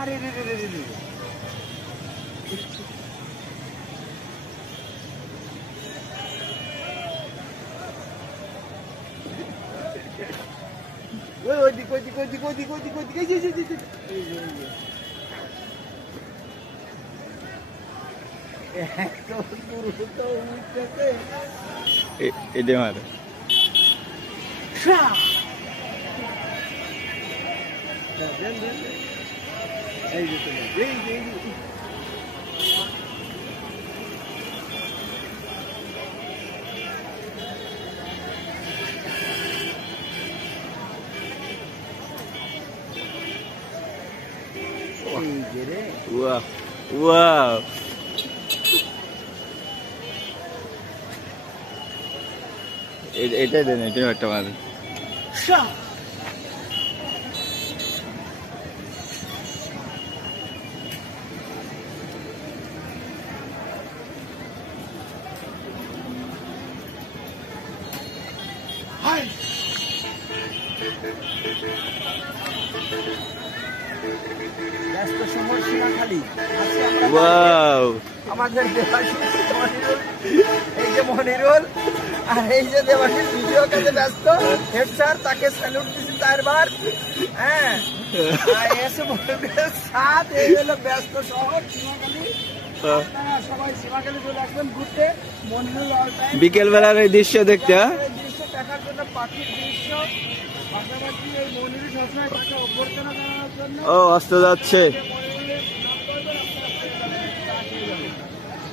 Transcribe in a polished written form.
আরে রে রে রে রে ওই দিক এটা মারে Wow. Wow. এটা দেন, এটা একটা মারেন। ব্যস্ত সময় সীমাখালি আমাদের এই যে মনিরুল আর এই যে দেবাশিস ভিডিও কাজে ব্যস্ত হেড স্যার, তাকে স্যালুট দিচ্ছি 4 বার। হ্যাঁ, এসে সাত এই হলো ব্যস্ত শহর সীমাখালি। সবাই সীমাখালি চলে আসবেন ঘুরতে। মনিরুল অল টাইম বিকেল বেলার এই দৃশ্য দেখতে, দৃশ্য দেখার জন্য, পাখির দৃশ্য, পাশাপাশি এই মনিরুল সবসময় তাকে অভ্যর্থনা জানানোর জন্য ও অস্ত যাচ্ছে।